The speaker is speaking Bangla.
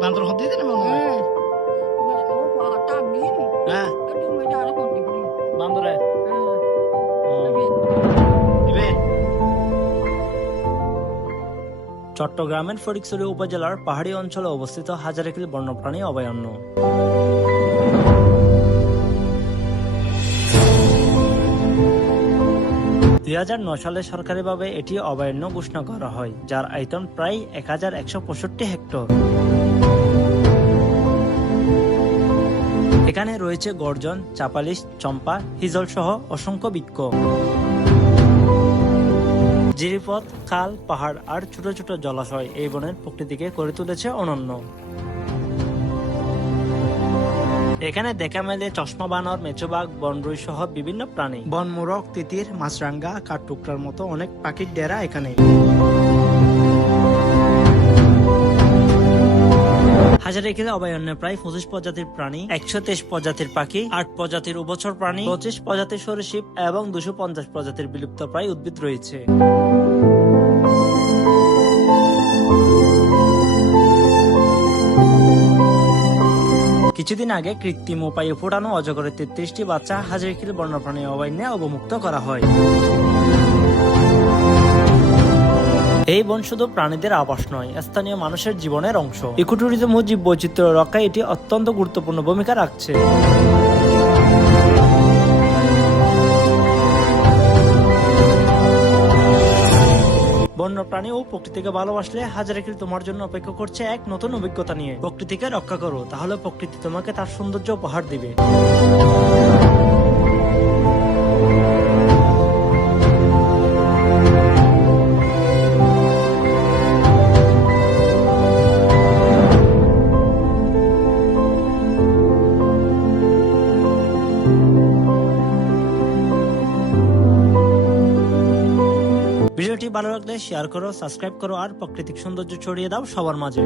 বান্দর হতে দিতে মনে হয়। হ্যাঁ। বান্দরে। চট্টগ্রামের ফটিকছড়ি উপজেলার পাহাড়ি অঞ্চলে অবস্থিত হাজারেকিল বন্যপ্রাণী অভয়ারণ্য। দুই হাজার নয় সালে সরকারিভাবে এটি অভয়ারণ্য ঘোষণা করা হয়, যার আয়তন প্রায় এক হাজার একশো পঁয়ষট্টি হেক্টর। এখানে রয়েছে গর্জন, চাপালিশ, চম্পা, হিজল সহ অসংখ্য বৃক্ষ। জিরিপথ, খাল, পাহাড় আর ছোট ছোট জলাশয় এই বনের প্রকৃতিকে করে তুলেছে অনন্য। এখানে দেখা মেলে চশমা বানর মেচোবাগ বনরুই সহ বিভিন্ন প্রাণী। বনমোরক তিতির মাছরাঙ্গা কাঠটুকরার মতো অনেক পাখির ডেরা এখানে। হাজারে কিলো অভয়ারণ্যে প্রায় পঁচিশ প্রজাতির প্রাণী একশো তেইশ প্রজাতির পাখি আট প্রজাতির উভচর প্রাণী পঁচিশ প্রজাতির সরীসৃপ এবং দুশো পঞ্চাশ প্রজাতির বিলুপ্ত প্রায় উদ্ভিদ রয়েছে। কিছুদিন আগে কৃত্রিম উপায়ে ফোটানো অজগরের তেত্রিশটি বাচ্চা হাজারিখিল বন্যপ্রাণী অভয়ারণ্যে অবমুক্ত করা হয়। এই বন শুধু প্রাণীদের আবাস নয়, স্থানীয় মানুষের জীবনের অংশ। ইকোট্যুরিজম ও জীব বৈচিত্র্য রক্ষায় এটি অত্যন্ত গুরুত্বপূর্ণ ভূমিকা রাখছে। বন্যপ্রাণী ও প্রকৃতিকে ভালোবাসলে হাজারেকিল তোমার জন্য অপেক্ষা করছে এক নতুন অভিজ্ঞতা নিয়ে। প্রকৃতিকে রক্ষা করো, তাহলে প্রকৃতি তোমাকে তার সৌন্দর্য উপহার দিবে। ভিডিওটি ভালো লাগলে শেয়ার করো সাবস্ক্রাইব করো আর প্রাকৃতিক সৌন্দর্য ছড়িয়ে দাও সবার মাঝে।